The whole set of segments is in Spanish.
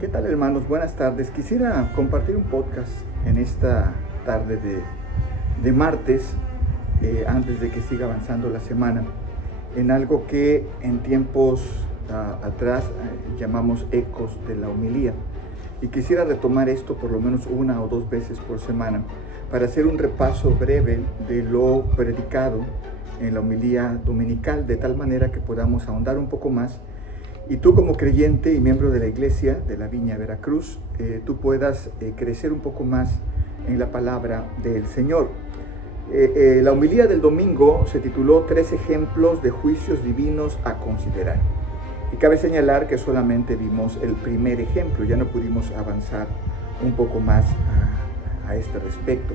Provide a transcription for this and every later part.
¿Qué tal, hermanos? Buenas tardes. Quisiera compartir un podcast en esta tarde de martes, antes de que siga avanzando la semana, en algo que en tiempos atrás llamamos ecos de la homilía. Y quisiera retomar esto por lo menos una o dos veces por semana para hacer un repaso breve de lo predicado en la homilía dominical, de tal manera que podamos ahondar un poco más. Y tú, como creyente y miembro de la iglesia de la Viña Veracruz, tú puedas crecer un poco más en la palabra del Señor. La homilía del domingo se tituló 3 ejemplos de juicios divinos a considerar. Y cabe señalar que solamente vimos el primer ejemplo, ya no pudimos avanzar un poco más a este respecto.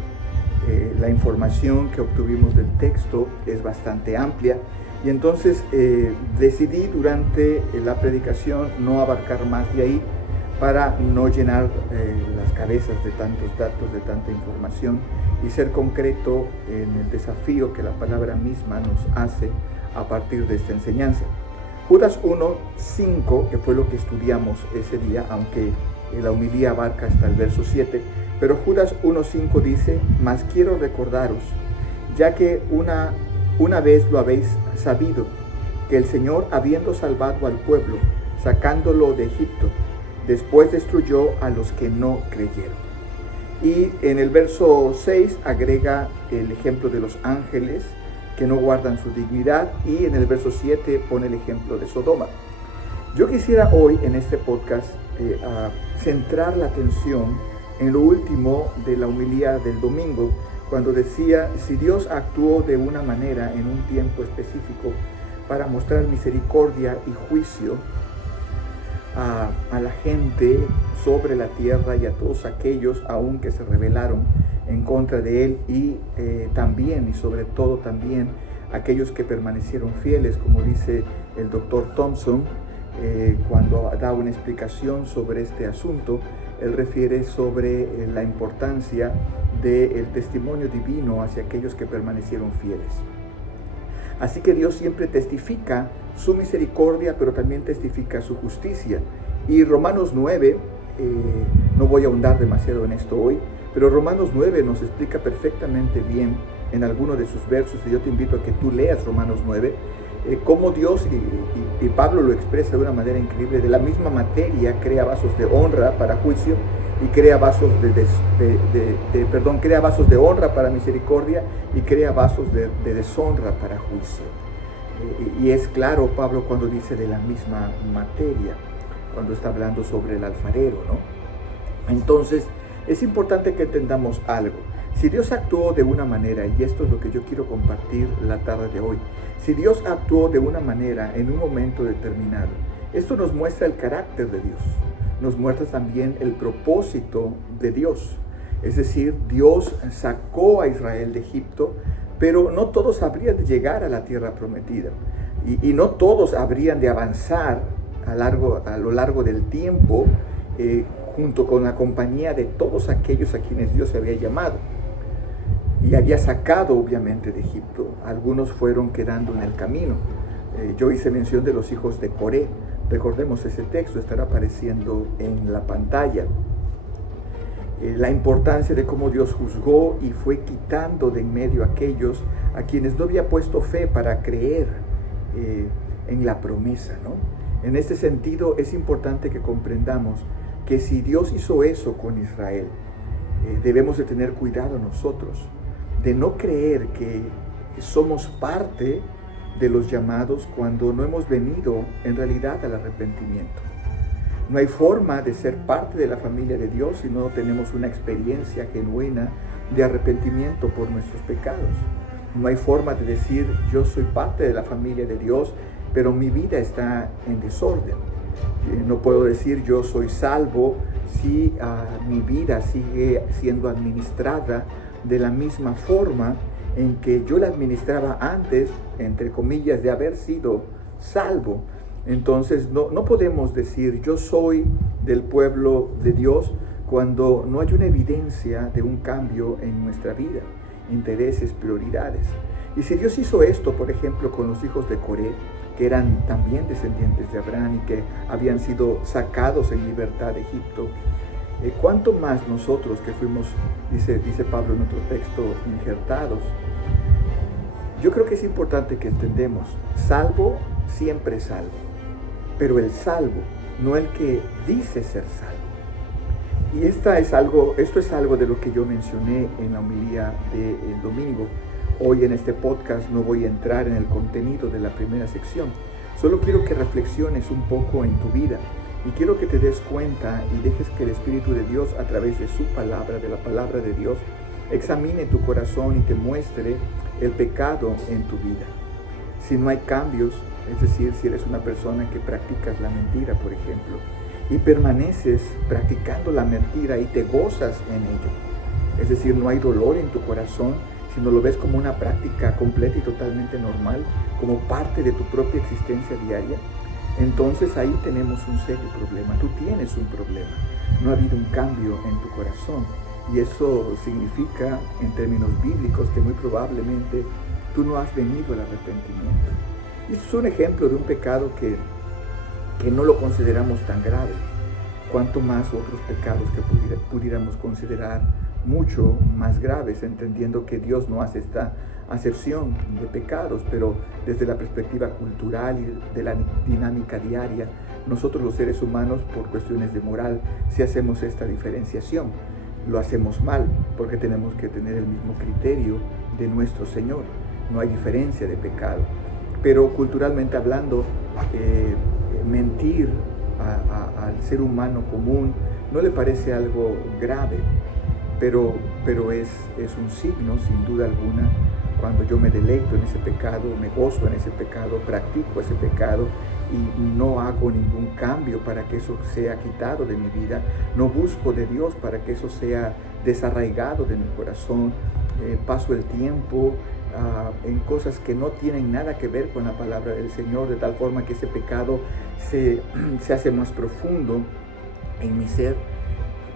La información que obtuvimos del texto es bastante amplia. Y entonces decidí durante la predicación no abarcar más de ahí para no llenar las cabezas de tantos datos, de tanta información y ser concreto en el desafío que la palabra misma nos hace a partir de esta enseñanza. Judas 1:5, que fue lo que estudiamos ese día, aunque la homilía abarca hasta el verso 7, pero Judas 1:5 dice: mas quiero recordaros, ya que una vez lo habéis sabido, que el Señor, habiendo salvado al pueblo, sacándolo de Egipto, después destruyó a los que no creyeron. Y en el verso 6 agrega el ejemplo de los ángeles que no guardan su dignidad, y en el verso 7 pone el ejemplo de Sodoma. Yo quisiera hoy en este podcast centrar la atención en lo último de la homilía del domingo, cuando decía: si Dios actuó de una manera en un tiempo específico para mostrar misericordia y juicio a la gente sobre la tierra y a todos aquellos aún que se rebelaron en contra de Él, y también y sobre todo también aquellos que permanecieron fieles, como dice el doctor Thompson cuando da una explicación sobre este asunto. Él refiere sobre la importancia del testimonio divino hacia aquellos que permanecieron fieles. Así que Dios siempre testifica su misericordia, pero también testifica su justicia. Y Romanos 9, no voy a ahondar demasiado en esto hoy, pero Romanos 9 nos explica perfectamente bien en alguno de sus versos, y yo te invito a que tú leas Romanos 9, cómo Dios, y Pablo lo expresa de una manera increíble, de la misma materia crea vasos de honra para juicio y crea vasos crea vasos de honra para misericordia y crea vasos de deshonra para juicio. Y es claro Pablo cuando dice de la misma materia, cuando está hablando sobre el alfarero, ¿no? Entonces es importante que entendamos algo. Si Dios actuó de una manera, y esto es lo que yo quiero compartir la tarde de hoy, si Dios actuó de una manera en un momento determinado, esto nos muestra el carácter de Dios, nos muestra también el propósito de Dios. Es decir, Dios sacó a Israel de Egipto, pero no todos habrían de llegar a la tierra prometida, y no todos habrían de avanzar a lo largo del tiempo, junto con la compañía de todos aquellos a quienes Dios había llamado y había sacado obviamente de Egipto. Algunos fueron quedando en el camino. Yo hice mención de los hijos de Coré. Recordemos ese texto, estará apareciendo en la pantalla. La importancia de cómo Dios juzgó y fue quitando de en medio a aquellos a quienes no había puesto fe para creer en la promesa, ¿no? En este sentido es importante que comprendamos que si Dios hizo eso con Israel, debemos de tener cuidado nosotros de no creer que somos parte de los llamados cuando no hemos venido en realidad al arrepentimiento. No hay forma de ser parte de la familia de Dios si no tenemos una experiencia genuina de arrepentimiento por nuestros pecados. No hay forma de decir: yo soy parte de la familia de Dios, pero mi vida está en desorden. No puedo decir yo soy salvo si mi vida sigue siendo administrada de la misma forma en que yo la administraba antes, entre comillas, de haber sido salvo. Entonces no podemos decir yo soy del pueblo de Dios cuando no hay una evidencia de un cambio en nuestra vida, intereses, prioridades. Y si Dios hizo esto, por ejemplo, con los hijos de Coré, que eran también descendientes de Abraham y que habían sido sacados en libertad de Egipto, ¿cuánto más nosotros que fuimos, dice Pablo en otro texto, injertados? Yo creo que es importante que entendamos, salvo, siempre salvo, pero el salvo, no el que dice ser salvo. Y esto es algo de lo que yo mencioné en la homilía del domingo. Hoy en este podcast no voy a entrar en el contenido de la primera sección, solo quiero que reflexiones un poco en tu vida y quiero que te des cuenta y dejes que el Espíritu de Dios, a través de su palabra, de la palabra de Dios, examine tu corazón y te muestre el pecado en tu vida. Si no hay cambios, es decir, si eres una persona que practicas la mentira, por ejemplo, y permaneces practicando la mentira y te gozas en ello, es decir, no hay dolor en tu corazón, sino lo ves como una práctica completa y totalmente normal, como parte de tu propia existencia diaria, entonces ahí tenemos un serio problema. Tú tienes un problema, no ha habido un cambio en tu corazón, y eso significa, en términos bíblicos, que muy probablemente tú no has venido al arrepentimiento. Y eso es un ejemplo de un pecado que no lo consideramos tan grave, cuanto más otros pecados que pudiéramos considerar mucho más graves, entendiendo que Dios no hace esta acepción de pecados, pero desde la perspectiva cultural y de la dinámica diaria, nosotros los seres humanos, por cuestiones de moral, si hacemos esta diferenciación, lo hacemos mal, porque tenemos que tener el mismo criterio de nuestro Señor, no hay diferencia de pecado. Pero culturalmente hablando, mentir al ser humano común no le parece algo grave, pero es un signo, sin duda alguna, cuando yo me deleito en ese pecado, me gozo en ese pecado, practico ese pecado y no hago ningún cambio para que eso sea quitado de mi vida, no busco de Dios para que eso sea desarraigado de mi corazón, paso el tiempo en cosas que no tienen nada que ver con la palabra del Señor, de tal forma que ese pecado se hace más profundo en mi ser,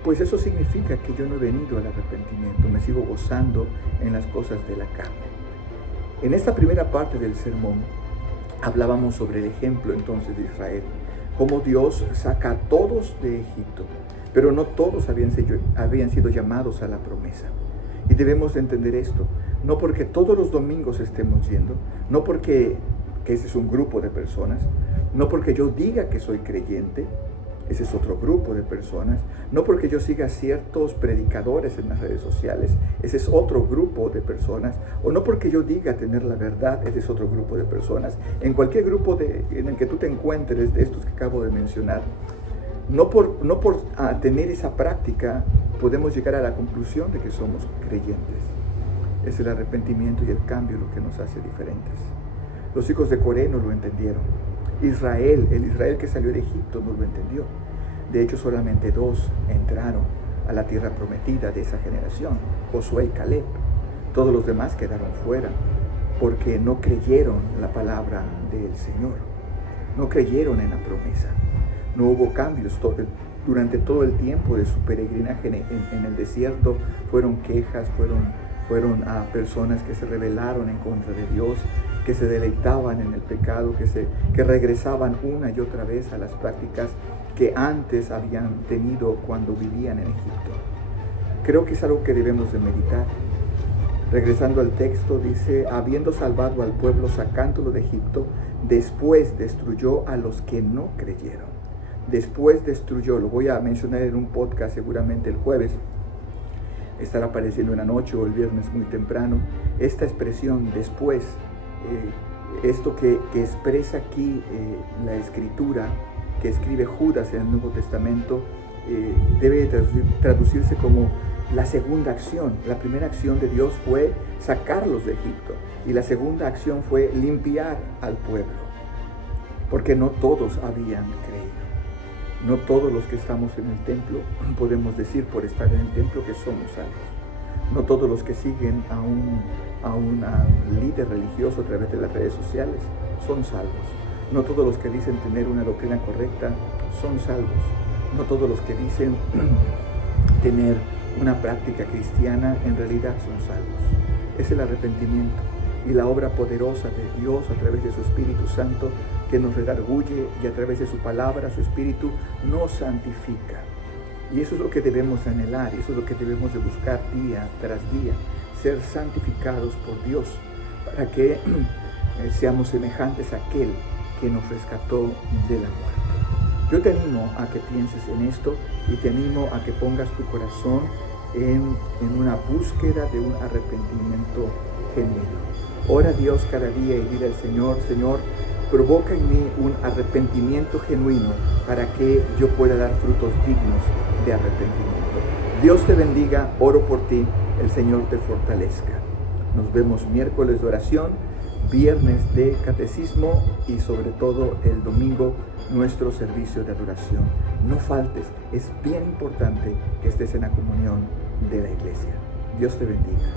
pues eso significa que yo no he venido al arrepentimiento, me sigo gozando en las cosas de la carne. En esta primera parte del sermón hablábamos sobre el ejemplo entonces de Israel, cómo Dios saca a todos de Egipto, pero no todos habían sido llamados a la promesa. Y debemos entender esto, no porque todos los domingos estemos yendo, no porque ese es un grupo de personas, no porque yo diga que soy creyente, ese es otro grupo de personas, no porque yo siga ciertos predicadores en las redes sociales, ese es otro grupo de personas, o no porque yo diga tener la verdad, ese es otro grupo de personas. En cualquier grupo en el que tú te encuentres de estos que acabo de mencionar, no por tener esa práctica podemos llegar a la conclusión de que somos creyentes. Es el arrepentimiento y el cambio lo que nos hace diferentes. Los hijos de Coré no lo entendieron. El Israel que salió de Egipto no lo entendió. De hecho, solamente 2 entraron a la tierra prometida de esa generación, Josué y Caleb. Todos los demás quedaron fuera porque no creyeron la palabra del Señor. No creyeron en la promesa. No hubo cambios durante todo el tiempo de su peregrinaje en el desierto. Fueron quejas, fueron a personas que se rebelaron en contra de Dios, que se deleitaban en el pecado, que regresaban una y otra vez a las prácticas que antes habían tenido cuando vivían en Egipto. Creo que es algo que debemos de meditar. Regresando al texto, dice, habiendo salvado al pueblo sacándolo de Egipto, después destruyó a los que no creyeron. Después destruyó, lo voy a mencionar en un podcast seguramente el jueves, estará apareciendo en la noche o el viernes muy temprano, esta expresión después, esto que expresa aquí la escritura que escribe Judas en el Nuevo Testamento, debe traducirse como la segunda acción. La primera acción de Dios fue sacarlos de Egipto y la segunda acción fue limpiar al pueblo, porque no todos habían creído. No todos los que estamos en el templo podemos decir por estar en el templo que somos salvos. No todos los que siguen a un líder religioso a través de las redes sociales son salvos. No todos los que dicen tener una doctrina correcta son salvos. No todos los que dicen tener una práctica cristiana en realidad son salvos. Es el arrepentimiento. y la obra poderosa de Dios a través de su Espíritu Santo, que nos redarguye, y a través de su palabra, su Espíritu, nos santifica. Y eso es lo que debemos anhelar, eso es lo que debemos de buscar día tras día, ser santificados por Dios, para que seamos semejantes a aquel que nos rescató de la muerte. Yo te animo a que pienses en esto y te animo a que pongas tu corazón en una búsqueda de un arrepentimiento genuino. Ora a Dios cada día y dile al Señor: Señor, provoca en mí un arrepentimiento genuino para que yo pueda dar frutos dignos de arrepentimiento. Dios te bendiga, oro por ti, el Señor te fortalezca. Nos vemos miércoles de oración, viernes de catecismo y sobre todo el domingo nuestro servicio de adoración. No faltes, es bien importante que estés en la comunión de la iglesia. Dios te bendiga.